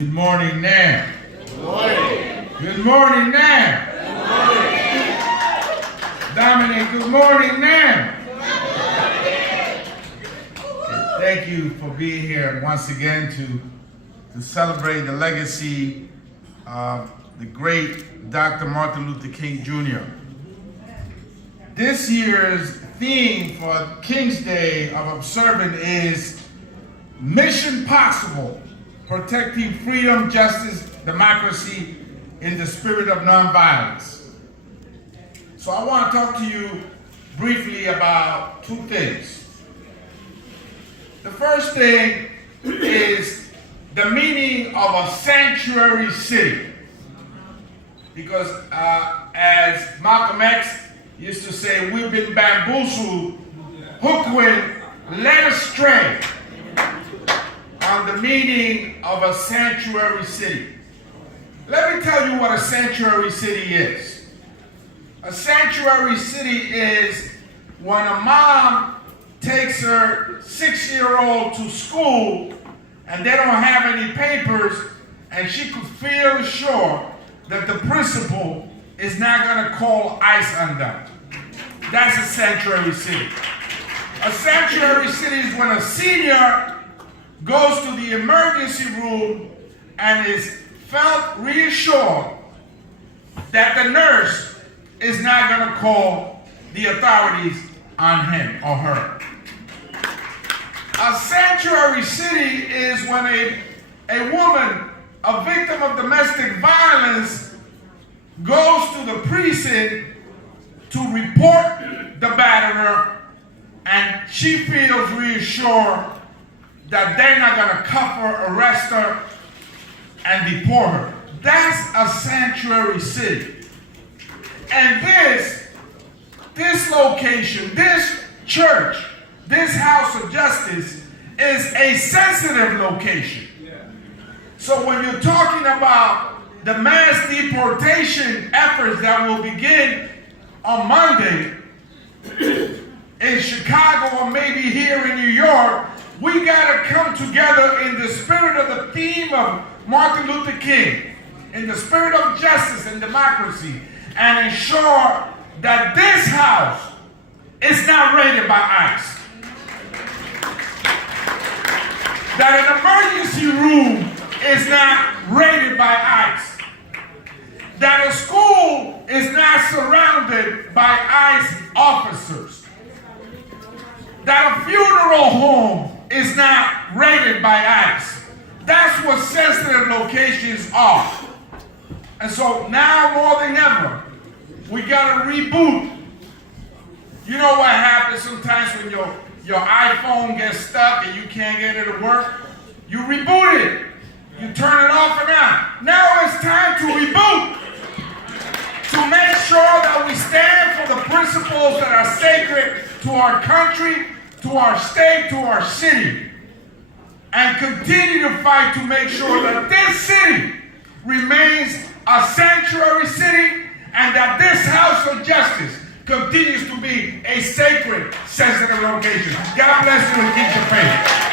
Good morning now. Good morning. Good morning now. Good morning. Dominic, good morning now. Thank you for being here once again to celebrate the legacy of the great Dr. Martin Luther King Jr. This year's theme for King's Day of observing is Mission Possible, protecting freedom, justice, democracy in the spirit of nonviolence. So I want to talk to you briefly about two things. The first thing is the meaning of a sanctuary city. Because as Malcolm X used to say, we've been bamboozled, hoodwinked, led astray on the meaning of a sanctuary city. Let me tell you what a sanctuary city is. A sanctuary city is when a mom takes her 6-year-old to school and they don't have any papers, and she could feel sure that the principal is not going to call ICE on them. That's a sanctuary city. A sanctuary city is when a senior goes to the emergency room and is felt reassured that the nurse is not going to call the authorities on him or her. A sanctuary city is when a woman, a victim of domestic violence, goes to the precinct to report the batterer, and she feels reassured that they're not going to cuff her, arrest her, and deport her. That's a sanctuary city. And this location, this church, this house of justice is a sensitive location. So when you're talking about the mass deportation efforts that will begin on Monday in Chicago or maybe here in New York, we got to come together in the spirit of the theme of Martin Luther King, in the spirit of justice and democracy, and ensure that this house is not raided by ICE. That an emergency room is not raided by ICE. That a school is not surrounded by ICE officers. That a funeral home is not raided by ICE. That's what sensitive locations are. And so now more than ever, we got to reboot. You know what happens sometimes when your iPhone gets stuck and you can't get it to work? You reboot it. You turn it off and on. Now it's time to reboot. To make sure that we stand for the principles that are sacred to our country, to our state, to our city, and continue to fight to make sure that this city remains a sanctuary city and that this house of justice continues to be a sacred, sensitive location. God bless you and keep your faith.